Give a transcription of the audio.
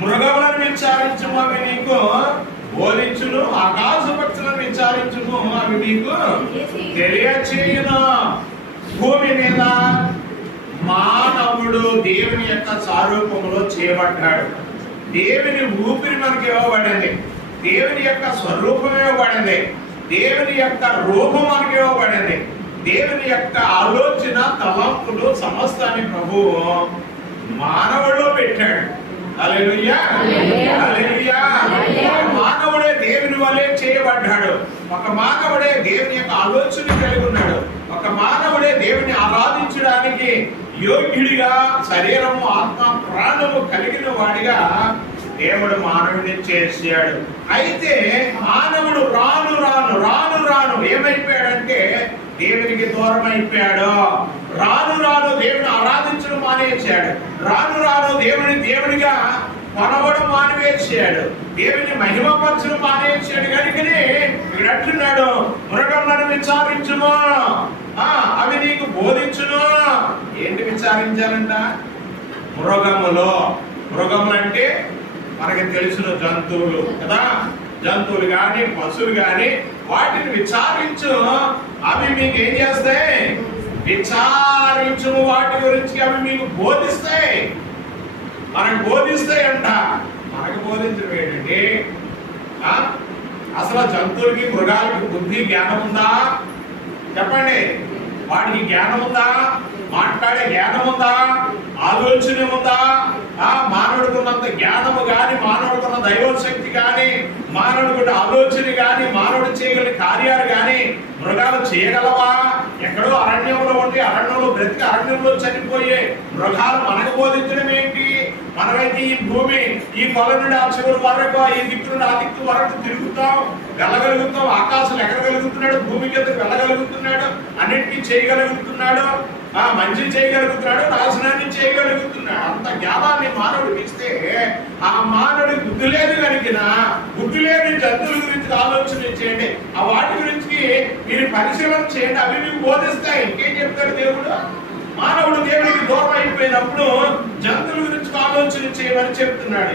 మృగములను విచారించుము అవి నీకు బోధించును, ఆకాశ పక్షులను విచారించుము అవి నీకు తెలియచేయును. భూమి మీద మానవుడు దేవుని యొక్క స్వరూపంలో చేయబడ్డాడు. దేవుని ఊపిరి మనకి ఇవ్వబడింది, దేవుని యొక్క స్వరూపం ఇవ్వబడింది, దేవుని యొక్క రూపం మనకి ఇవ్వబడింది, దేవుని యొక్క ఆలోచన తలంపులు సమస్తాన్ని ప్రభువు మానవుడిలో పెట్టాడు. హల్లెలూయా, హల్లెలూయా. మానవుడే దేవుని వలె చేయబడ్డాడు. ఒక మానవుడే దేవుని యొక్క ఆలోచన కలిగి ఉన్నాడు. ఒక మానవుడే దేవుని ఆరాధించడానికి యోగ్యుడిగా శరీరము ఆత్మ ప్రాణము కలిగిన వాడిగా దేవుడు మానవుడిని చేశాడు. అయితే మానవుడు రాను రాను రాను రాను ఏమైపోయాడంటే దేవునికి దూరం అయిపోయాడు. రాను రాను దేవుని ఆరాధించడం మానేశాడు. రాను రాను దేవునిగా కొనవడం మానివేశాడు. దేవుని మహిమపరచడం మానేశాడు. కనుకనే వీడంటున్నాడు, మృగములను విచారించుము అవి నీకు బోధించును. ఏంటి విచారించాలంట? మృగములు అంటే మనకి తెలిసిన జంతువులు కదా. జంతువులు గాని పశువులు గాని వాటిని విచారించు, అవి మీకు ఏం చేస్తాయి? విచారించు వాటి గురించి అవి మీకు బోధిస్తాయి. మనకు బోధిస్తాయి అంట. మనకు బోధించడం ఏంటండి? అసలు జంతువులకి మృగాలకి బుద్ధి జ్ఞానం ఉందా? చెప్పండి. వాటికి జ్ఞానం ఉందా? మాట్లాడే జ్ఞానం ఉందా? ఆలోచన ఉందా? మానవుడుకున్నంత జ్ఞానము గాని, మానవుడుకున్న దైవశక్తి గాని, మానవుడుకున్న ఆలోచన గాని, మానవుడు చేయగల కార్యాలు గాని మృగాలు చేయగలవా? ఎక్కడో అరణ్యంలో ఉండి అరణ్యంలో బ్రతికి అరణ్యంలో చనిపోయే మృగాలు మనకు బోధించడం ఏంటి? మనమైతే ఈ భూమి ఈ పొలం నుండి ఆ చివరి వరకు, ఈ దిక్కు నుండి ఆ దిక్కు వరకు తిరుగుతాం, వెళ్ళగలుగుతాం. ఆకాశం ఎగరగలుగుతున్నాడు, భూమి కిందకు వెళ్ళగలుగుతున్నాడు, అన్నింటినీ చేయగలుగుతున్నాడు, మంచి చేయగలుగుతున్నాడు, నాశనాన్ని చేయగలుగుతున్నాడు. అంత జ్ఞానాన్ని మానవుడికి ఇస్తే ఆ మానవుడికి బుద్ధి లేదు కనుక బుద్ధి లేని జంతువుల గురించి ఆలోచన చేయండి. ఆ వాటి గురించి మీరు పరిశీలన చేయండి, అవి మీకు బోధిస్తాయి. ఇంకేం చెప్తాడు దేవుడు? మానవుడు దేవుడికి దూరం అయిపోయినప్పుడు జంతువుల గురించి ఆలోచన చేయమని చెప్తున్నాడు.